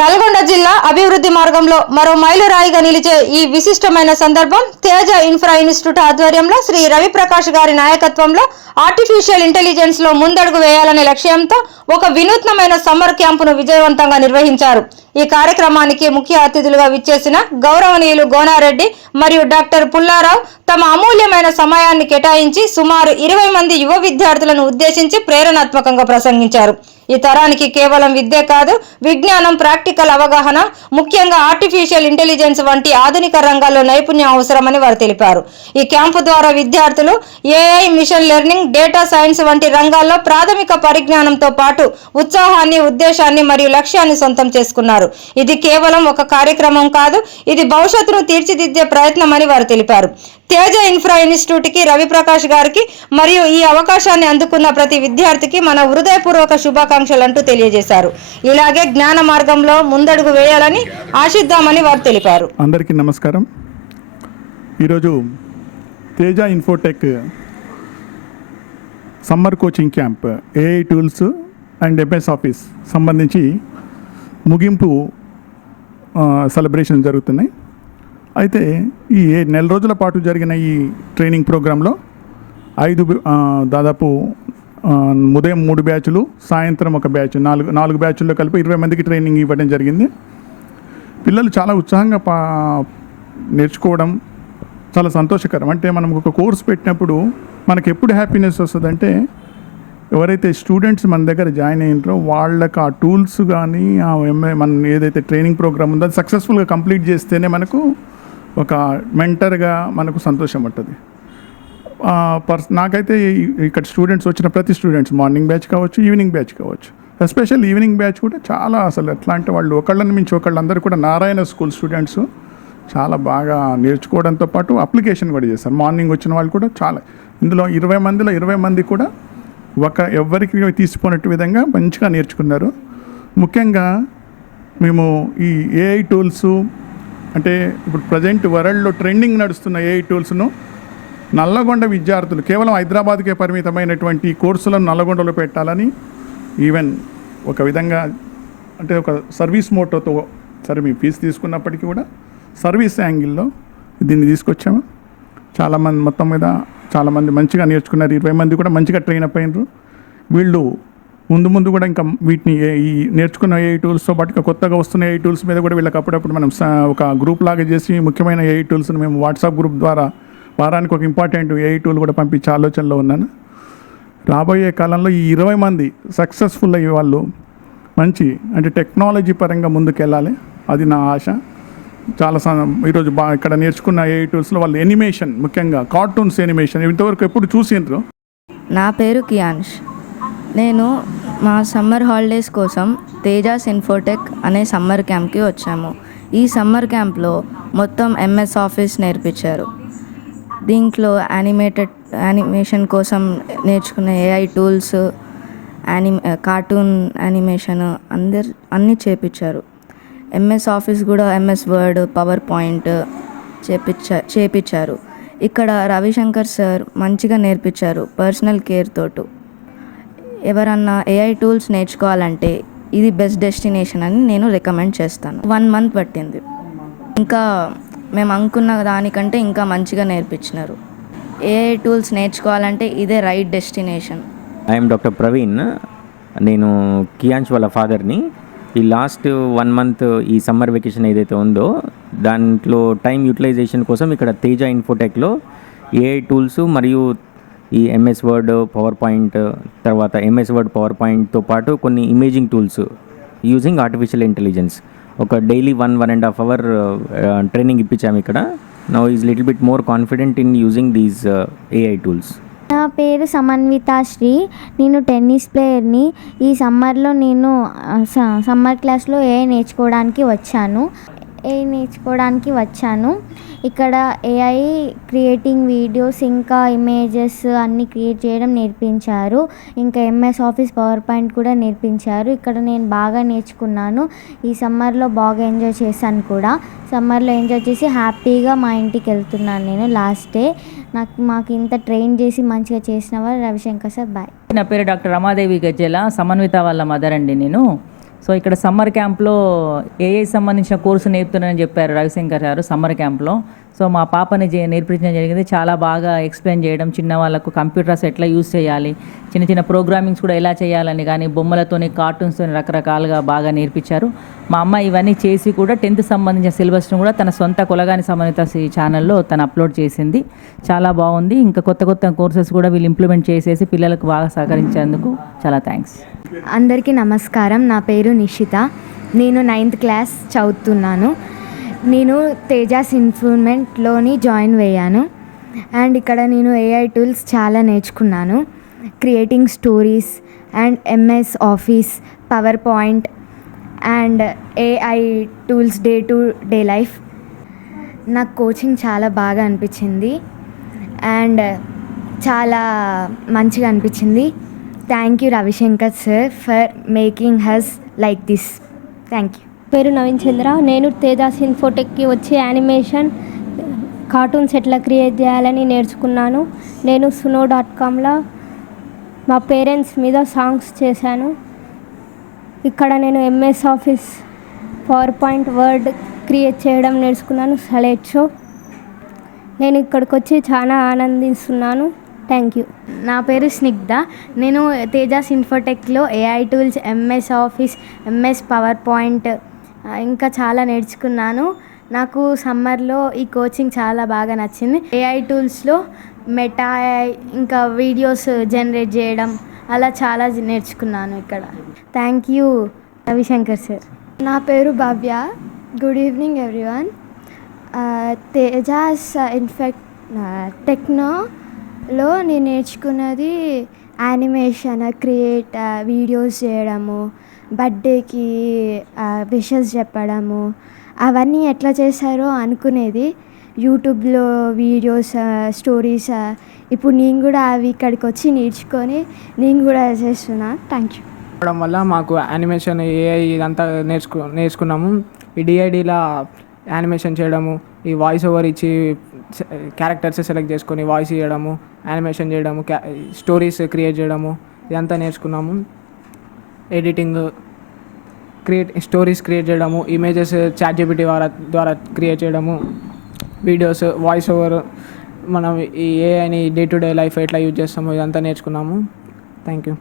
నల్గొండ జిల్లా అభివృద్ధి మార్గంలో మరో మైలురాయిగా నిలిచే ఈ విశిష్టమైన సందర్భం తేజ ఇన్ఫ్రా ఇన్స్టిట్యూట్ ఆధ్వర్యంలో శ్రీ రవిప్రకాష్ గారి నాయకత్వంలో ఆర్టిఫిషియల్ ఇంటెలిజెన్స్లో ముందడుగు వేయాలనే లక్ష్యంతో ఒక వినూత్నమైన సమ్మర్ క్యాంపును విజయవంతంగా నిర్వహించారు. ఈ కార్యక్రమానికి ముఖ్య అతిథులుగా విచ్చేసిన గౌరవనీయులు గోనారెడ్డి మరియు డాక్టర్ పుల్లారావు తమ అమూల్యమైన సమయాన్ని కేటాయించి సుమారు ఇరవై మంది యువ విద్యార్థులను ఉద్దేశించి ప్రేరణాత్మకంగా ప్రసంగించారు. ఈ తరానికి కేవలం విద్య కాదు విజ్ఞానం ప్రాక్టికల్ అవగాహన ముఖ్యంగా ఆర్టిఫిషియల్ ఇంటెలిజెన్స్ వంటి ఆధునిక రంగాల్లో నైపుణ్యం అవసరమని వారు తెలిపారు. ఈ క్యాంపు ద్వారా విద్యార్థులు AI machine learning data science వంటి రంగాల్లో ప్రాథమిక పరిజ్ఞానంతో పాటు ఉత్సాహాన్ని ఉద్దేశాన్ని మరియు లక్ష్యాన్ని సొంతం చేసుకున్నారు. ఇది కేవలం ఒక కార్యక్రమం కాదు ఇది భవిష్యత్తును తీర్చిదిద్దే ప్రయత్నమని వారు తెలిపారు. తేజ ఇన్ఫ్రా ఇన్స్టిట్యూట్కి రవిప్రకాష్ గారికి మరియు ఈ అవకాశాన్ని అందుకున్న ప్రతి విద్యార్థికి మన హృదయపూర్వక శుభాకాంక్ష శుభాకాంక్షలంటూ తెలియజేశారు. ఇలాగే జ్ఞాన మార్గంలో ముందడుగు వేయాలని ఆశిద్దామని వారు తెలిపారు. అందరికీ నమస్కారం. ఈరోజు Teja Infotech summer coaching camp AI tools and MS Office సంబంధించి ముగింపు సెలబ్రేషన్ జరుగుతున్నాయి. అయితే ఈ నెల రోజుల పాటు జరిగిన ఈ ట్రైనింగ్ ప్రోగ్రాంలో ఐదు దాదాపు ఉదయం మూడు బ్యాచ్లు సాయంత్రం ఒక బ్యాచ్ నాలుగు నాలుగు బ్యాచ్ల్లో కలిపి ఇరవై మందికి ట్రైనింగ్ ఇవ్వడం జరిగింది. పిల్లలు చాలా ఉత్సాహంగా పా నేర్చుకోవడం చాలా సంతోషకరం. అంటే మనం ఒక కోర్స్ పెట్టినప్పుడు మనకు ఎప్పుడు హ్యాపీనెస్ వస్తుందంటే ఎవరైతే స్టూడెంట్స్ మన దగ్గర జాయిన్ అయినారో వాళ్ళకి ఆ టూల్స్ కానీ ఆ ఎంఏ మన ఏదైతే ట్రైనింగ్ ప్రోగ్రామ్ ఉందో అది సక్సెస్ఫుల్గా కంప్లీట్ చేస్తేనే మనకు ఒక మెంటర్గా మనకు సంతోషం ఉంటుంది. పర్స్ నాకైతే ఇక్కడ స్టూడెంట్స్ వచ్చిన ప్రతి స్టూడెంట్స్ మార్నింగ్ బ్యాచ్ కావచ్చు ఈవినింగ్ బ్యాచ్ కావచ్చు. ఎస్పెషల్ ఈవినింగ్ బ్యాచ్ కూడా చాలా అసలు ఎట్లా అంటే వాళ్ళు ఒకళ్ళని మించి ఒకళ్ళు అందరూ కూడా నారాయణ స్కూల్ స్టూడెంట్స్ చాలా బాగా నేర్చుకోవడంతో పాటు అప్లికేషన్ కూడా చేస్తారు మార్నింగ్ వచ్చిన వాళ్ళు కూడా చాలా ఇందులో ఇరవై మందిలో ఇరవై మంది కూడా ఒక ఎవరికి తీసిపోయినట్టు విధంగా మంచిగా నేర్చుకున్నారు. ముఖ్యంగా మేము ఈ ఏఐ టూల్స్ అంటే ఇప్పుడు ప్రజెంట్ వరల్డ్లో ట్రెండింగ్ నడుస్తున్న ఏఐ టూల్స్ను నల్లగొండ విద్యార్థులు కేవలం హైదరాబాద్కే పరిమితమైనటువంటి కోర్సులను నల్లగొండలో పెట్టాలని ఈవెన్ ఒక విధంగా అంటే ఒక సర్వీస్ మోటోతో సరే మీ ఫీజు తీసుకున్నప్పటికీ కూడా సర్వీస్ యాంగిల్లో దీన్ని తీసుకొచ్చాము. చాలామంది మొత్తం మీద చాలామంది మంచిగా నేర్చుకున్నారు. ఇరవై మంది కూడా మంచిగా ట్రైన్ అప్ వీళ్ళు ముందు ముందు కూడా ఇంకా వీటిని ఈ నేర్చుకున్న ఏఐ టూల్స్తో పాటు ఇంకా కొత్తగా వస్తున్న ఏఐ టూల్స్ మీద కూడా వీళ్ళకి అప్పుడప్పుడు మనం ఒక గ్రూప్ లాగా చేసి ముఖ్యమైన ఏఐ టూల్స్ని మేము వాట్సాప్ గ్రూప్ ద్వారా వారానికి ఒక ఇంపార్టెంట్ ఏఐ టూల్ కూడా పంపించే ఆలోచనలో ఉన్నాను. రాబోయే కాలంలో ఈ ఇరవై మంది సక్సెస్ఫుల్ అయ్యే వాళ్ళు మంచి అంటే టెక్నాలజీ పరంగా ముందుకెళ్ళాలి. అది నా ఆశ. చాలా సం- ఈరోజు బా ఇక్కడ నేర్చుకున్న ఏఐ టూల్స్లో వాళ్ళు ఎనిమేషన్ ముఖ్యంగా కార్టూన్స్ ఎనిమేషన్ ఇంతవరకు ఎప్పుడు చూసిండ్రు? నా పేరు కియాన్ష్. నేను మా సమ్మర్ హాలిడేస్ కోసం తేజాస్ ఇన్ఫోటెక్ అనే సమ్మర్ క్యాంప్కి వచ్చాము. ఈ సమ్మర్ క్యాంప్లో మొత్తం ఎంఎస్ ఆఫీస్ నేర్పించారు. దీంట్లో యానిమేటెడ్ యానిమేషన్ కోసం నేర్చుకునే AI tools any cartoon animation అందరు అన్నీ చేపించారు ఎంఎస్ ఆఫీస్ కూడా ఎంఎస్ వర్డ్ పవర్ పాయింట్ చేపించా చేపించారు ఇక్కడ రవిశంకర్ సార్ మంచిగా నేర్పించారు పర్సనల్ కేర్ తోటు. ఎవరన్నా ఏఐ టూల్స్ నేర్చుకోవాలంటే ఇది బెస్ట్ డెస్టినేషన్ అని నేను రికమెండ్ చేస్తాను. వన్ మంత్ పట్టింది. ఇంకా మేము అనుకున్న దానికంటే ఇంకా మంచిగా నేర్పించినారు. ఏఐ టూల్స్ నేర్చుకోవాలంటే ఇదే right destination I'm doctor Praveen నేను కియాన్స్ వాళ్ళ ఫాదర్ని ఈ లాస్ట్ వన్ మంత్ ఈ సమ్మర్ వెకేషన్ ఏదైతే ఉందో దాంట్లో టైం యూటిలైజేషన్ కోసం ఇక్కడ తేజ ఇన్ఫోటెక్లో ఏఐ టూల్స్ మరియు ఈ ఎంఎస్ వర్డ్ పవర్ పాయింట్ తర్వాత ఎంఎస్ వర్డ్ పవర్ పాయింట్తో పాటు కొన్ని imaging tools using artificial intelligence ఒక daily one one and half hour training ఇప్పించాము ఇక్కడ. Now is little bit more confident in using these AI tools నా పేరు సమన్విత శ్రీ. నేను టెన్నిస్ ప్లేయర్ని ఈ సమ్మర్లో నేను సమ్మర్ క్లాస్లో ఏ నేర్చుకోవడానికి వచ్చాను. ఏ నేర్చుకోవడానికి వచ్చాను. ఇక్కడ ఏఐ క్రియేటింగ్ వీడియోస్ ఇంకా ఇమేజెస్ అన్నీ క్రియేట్ చేయడం నేర్పించారు. ఇంకా ఎంఎస్ ఆఫీస్ పవర్ పాయింట్ కూడా నేర్పించారు. ఇక్కడ నేను బాగా నేర్చుకున్నాను. ఈ సమ్మర్లో బాగా ఎంజాయ్ చేశాను కూడా. సమ్మర్లో ఎంజాయ్ చేసి హ్యాపీగా మా ఇంటికి వెళ్తున్నాను నేను లాస్ట్ డే నాకు మాకు ఇంత ట్రైన్ చేసి మంచిగా చేసిన వారు రవిశంకర్ సార్. బాయ్ నా పేరు డాక్టర్ రమాదేవి గజ్జెల. సమన్విత వాళ్ళ మదర్ అండి నేను. సో ఇక్కడ సమ్మర్ క్యాంప్లో ఏఐ సంబంధించిన కోర్సు నేర్పుతున్నారని చెప్పారు రవిశంకర్ గారు సమ్మర్ క్యాంప్లో. సో మా పాపని నేర్పించడం జరిగింది. చాలా బాగా ఎక్స్ప్లెయిన్ చేయడం చిన్న వాళ్ళకు కంప్యూటర్స్ ఎట్లా యూస్ చేయాలి చిన్న చిన్న ప్రోగ్రామింగ్స్ కూడా ఎలా చేయాలని కానీ బొమ్మలతోని కార్టూన్స్తోని రకరకాలుగా బాగా నేర్పించారు. మా అమ్మ ఇవన్నీ చేసి కూడా టెన్త్ సంబంధించిన సిలబస్ను కూడా తన సొంత కులగాని సంబంధిత ఛానల్లో తను అప్లోడ్ చేసింది. చాలా బాగుంది. ఇంకా కొత్త కొత్త కోర్సెస్ కూడా వీళ్ళు ఇంప్లిమెంట్ చేసేసి పిల్లలకు బాగా సహకరించేందుకు చాలా థ్యాంక్స్ అందరికీ నమస్కారం. నా పేరు నిషిత. నేను నైన్త్ క్లాస్ చదువుతున్నాను. నేను తేజాస్ ఇన్ఫ్రూమెంట్లోని జాయిన్ అయ్యాను. అండ్ ఇక్కడ నేను ఏఐ టూల్స్ చాలా నేర్చుకున్నాను. Creating stories and MS Office PowerPoint and AI tools day to day life. నాకు కోచింగ్ చాలా బాగా అనిపించింది. అండ్ చాలా మంచిగా అనిపించింది. Thank you Ravishankar sir for making us like this thank you పేరు నవీన్ చంద్ర. నేను తేజాస్ ఇన్ఫోటెక్కి వచ్చి యానిమేషన్ కార్టూన్స్ ఎట్లా క్రియేట్ చేయాలని నేర్చుకున్నాను. నేను సునో డాట్ కామ్లో మా పేరెంట్స్ మీద సాంగ్స్ చేశాను. ఇక్కడ నేను MS Office PowerPoint Word create చేయడం నేర్చుకున్నాను. Slide show. నేను ఇక్కడికి వచ్చి చాలా ఆనందిస్తున్నాను. Thank you. నా పేరు స్నిగ్ధ. నేను Tejas ఇన్ఫోటెక్లో AI tools MS Office MS PowerPoint ఇంకా చాలా నేర్చుకున్నాను. నాకు సమ్మర్లో ఈ కోచింగ్ చాలా బాగా నచ్చింది. ఏఐ టూల్స్లో మెటా ఇంకా వీడియోస్ జనరేట్ చేయడం అలా చాలా నేర్చుకున్నాను ఇక్కడ. Thank you Ravishankar sir. నా పేరు Bhavya. Good evening everyone. Tejas infect టెక్నో లో నేను నేర్చుకున్నది యానిమేషన్ క్రియేట్ వీడియోస్ చేయడము బర్త్డేకి విషెస్ చెప్పడము అవన్నీ ఎట్లా చేశారో అనుకునేది. యూట్యూబ్లో వీడియోస్ స్టోరీస్ ఇప్పుడు నేను కూడా అవి ఇక్కడికి వచ్చి నేర్చుకొని నేను కూడా చేస్తున్నా. థ్యాంక్ యూ అవడం వల్ల మాకు యానిమేషన్ ఏఐ ఇదంతా నేర్చుకు నేర్చుకున్నాము. ఈ డిఐడిలా యానిమేషన్ చేయడము ఈ వాయిస్ ఓవర్ ఇచ్చి క్యారెక్టర్స్ సెలెక్ట్ చేసుకొని వాయిస్ ఇవ్వడము యానిమేషన్ చేయడము క్యా స్టోరీస్ క్రియేట్ చేయడము ఇదంతా నేర్చుకున్నాము. ఎడిటింగ్ క్రియేట్ స్టోరీస్ క్రియేట్ చేయడము ఇమేజెస్ చాట్ జీపీటీ ద్వారా ద్వారా క్రియేట్ చేయడము వీడియోస్ వాయిస్ ఓవర్ మనం ఈ ఏఐని డే టు డే లైఫ్ ఎట్లా యూజ్ చేస్తామో ఇదంతా నేర్చుకున్నాము. Thank you